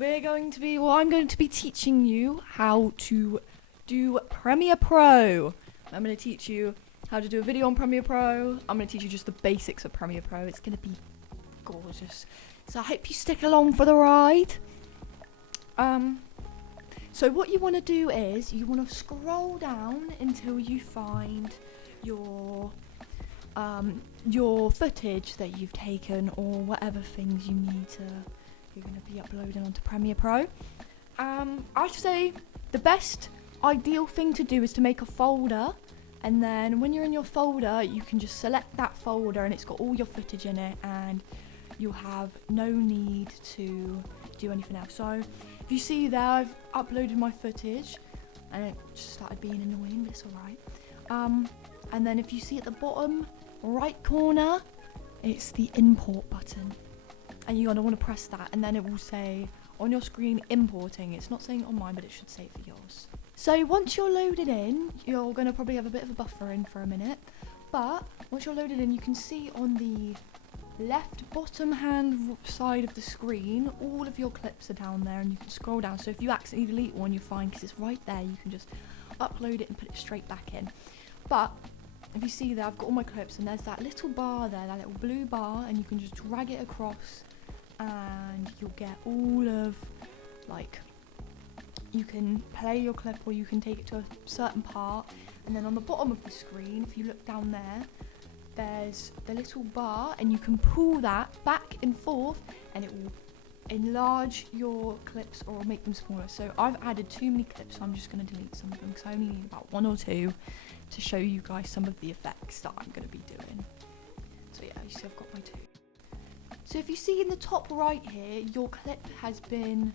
I'm going to be teaching you how to do Premiere Pro. I'm going to teach you how to do a video on Premiere Pro. I'm going to teach you just the basics of Premiere Pro. It's going to be gorgeous. So I hope you stick along for the ride. So what you want to do is you want to scroll down until you find your footage that you've taken or whatever things you're going to be uploading onto Premiere Pro. I'd say the best ideal thing to do is to make a folder, and then when you're in your folder you can just select that folder and it's got all your footage in it, and you'll have no need to do anything else. So if you see there, I've uploaded my footage and it just started being annoying, but it's alright. And then if you see at the bottom right corner, it's the import button, and you're gonna want to press that, and then it will say on your screen importing. It's not saying it on mine, but it should say it for yours. So once you're loaded in, you're gonna probably have a bit of a buffer in for a minute, but once you're loaded in, you can see on the left bottom hand side of the screen all of your clips are down there, and you can scroll down. So if you accidentally delete one, you're fine because it's right there. You can just upload it and put it straight back in. But if you see there, I've got all my clips, and there's that little bar there, that little blue bar, and you can just drag it across and you'll get all of, like, you can play your clip or you can take it to a certain part, and then on the bottom of the screen, if you look down there, there's the little bar, and you can pull that back and forth and it will enlarge your clips or make them smaller. So I've added too many clips, so I'm just going to delete some of them because I only need about one or two to show you guys some of the effects that I'm going to be doing. So yeah, you see I've got my two. So if you see in the top right here, your clip has been,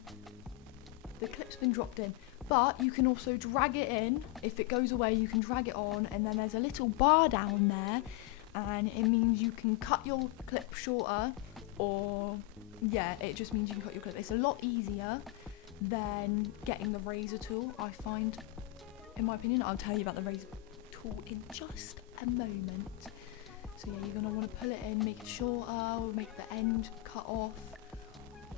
the clip's been dropped in, but you can also drag it in. If it goes away, you can drag it on, and then there's a little bar down there, and it means you can cut your clip shorter, or yeah, it just means you can cut your clip. It's a lot easier than getting the razor tool, I find, in my opinion. I'll tell you about the razor tool in just a moment. So yeah, you're going to want to pull it in, make it shorter, or make the end cut off,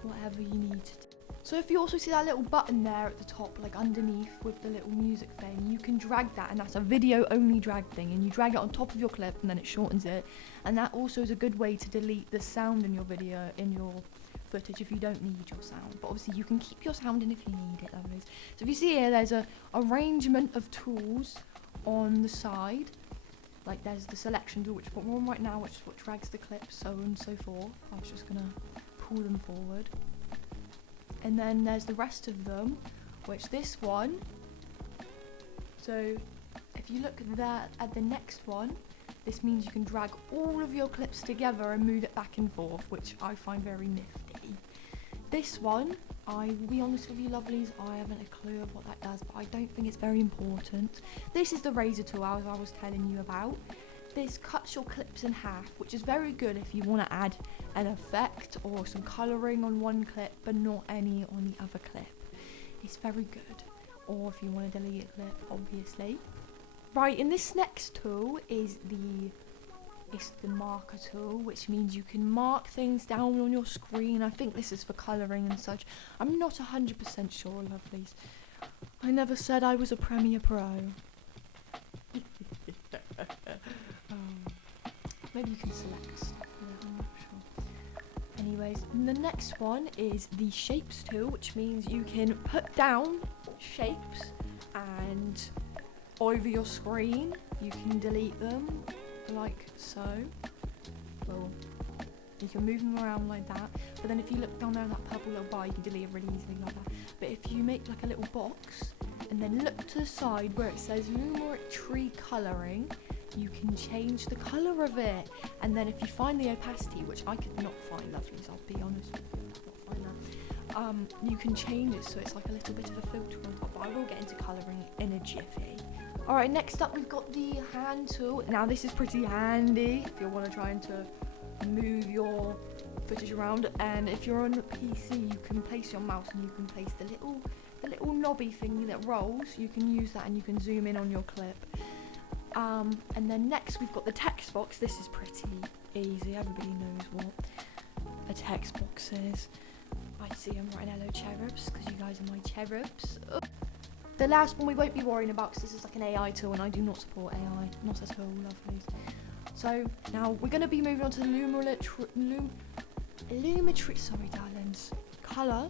whatever you need to do. So if you also see that little button there at the top, like underneath with the little music thing, you can drag that, and that's a video only drag thing, and you drag it on top of your clip and then it shortens it. And that also is a good way to delete the sound in your video, in your footage, if you don't need your sound. But obviously you can keep your sound in if you need it, lovelies. So if you see here, there's a arrangement of tools on the side. Like there's the selection tool, which is what we're on right now, which is what drags the clips, so on and so forth. I was just gonna pull them forward. And then there's the rest of them, which this one, so if you look there at the next one, this means you can drag all of your clips together and move it back and forth, which I find very nifty. This one, I will be honest with you, lovelies, I haven't a clue of what that does, but I don't think it's very important. This is the razor tool, as I was telling you about. This cuts your clips in half, which is very good if you want to add an effect or some colouring on one clip but not any on the other clip. It's very good. Or if you want to delete a clip, obviously. Right, and this next tool is it's the marker tool, which means you can mark things down on your screen. I think this is for colouring and such. I'm not 100% sure, lovelies. I never said I was a Premiere Pro. Maybe you can select stuff, I'm not sure. Anyways, the next one is the shapes tool, which means you can put down shapes, and over your screen you can delete them like so. Well, you can move them around like that, but then if you look down there in that purple little bar, you can delete it really easily like that. But if you make like a little box and then look to the side where it says numeric tree colouring, you can change the colour of it. And then if you find the opacity, which I could not find, lovelies, I'll be honest with you, I could not find that, you can change it so it's like a little bit of a filter on top, but I will get into colouring in a jiffy. Alright, next up we've got the hand tool. Now this is pretty handy if you want to try to move your footage around, and if you're on a PC you can place your mouse and you can place the little knobby thingy that rolls. You can use that and you can zoom in on your clip. And then next we've got the text box. This is pretty easy, everybody knows what a text box is. I see I'm writing hello cherubs because you guys are my cherubs. The last one we won't be worrying about because this is like an AI tool and I do not support AI. Not at all, lovelies. So now we're going to be moving on to the Lumetri, sorry darlings, colour.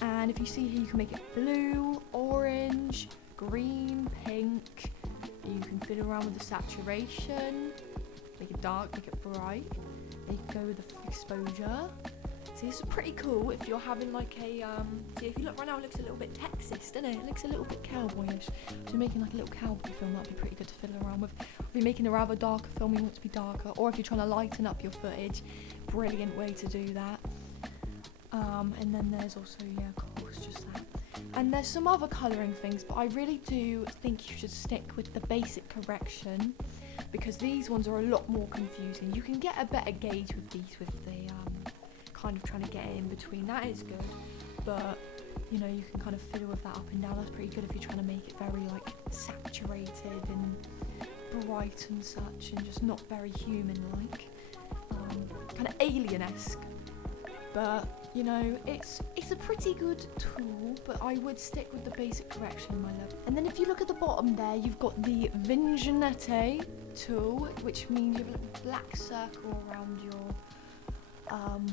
And if you see here, you can make it blue, orange, green, pink. You can fiddle around with the saturation, make it dark, make it bright. Then you can go with the exposure. So this is pretty cool if you're having like a, see if you look right now, it looks a little bit Texas, doesn't it? It looks a little bit cowboyish. If you're making like a little cowboy film, that'd be pretty good to fiddle around with. If you're making a rather darker film, you want it to be darker. Or if you're trying to lighten up your footage, brilliant way to do that. And then there's also, yeah, of course, just that. And there's some other colouring things, but I really do think you should stick with the basic correction because these ones are a lot more confusing. You can get a better gauge with these with the kind of trying to get it in between. That is good, but you know, you can kind of fiddle with that up and down. That's pretty good if you're trying to make it very like saturated and bright and such, and just not very human-like, kind of alien-esque. But you know, it's a pretty good tool, but I would stick with the basic correction, my love. And then if you look at the bottom there, you've got the Vignette tool, which means you have a little black circle around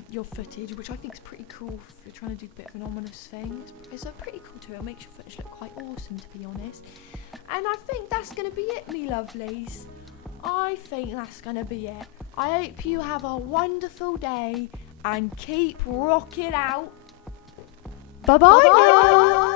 your footage, which I think is pretty cool if you're trying to do a bit of an ominous thing. It's a pretty cool tool. It makes your footage look quite awesome, to be honest. And I think that's going to be it, me lovelies. I think that's going to be it. I hope you have a wonderful day and keep rocking out. Bye-bye now.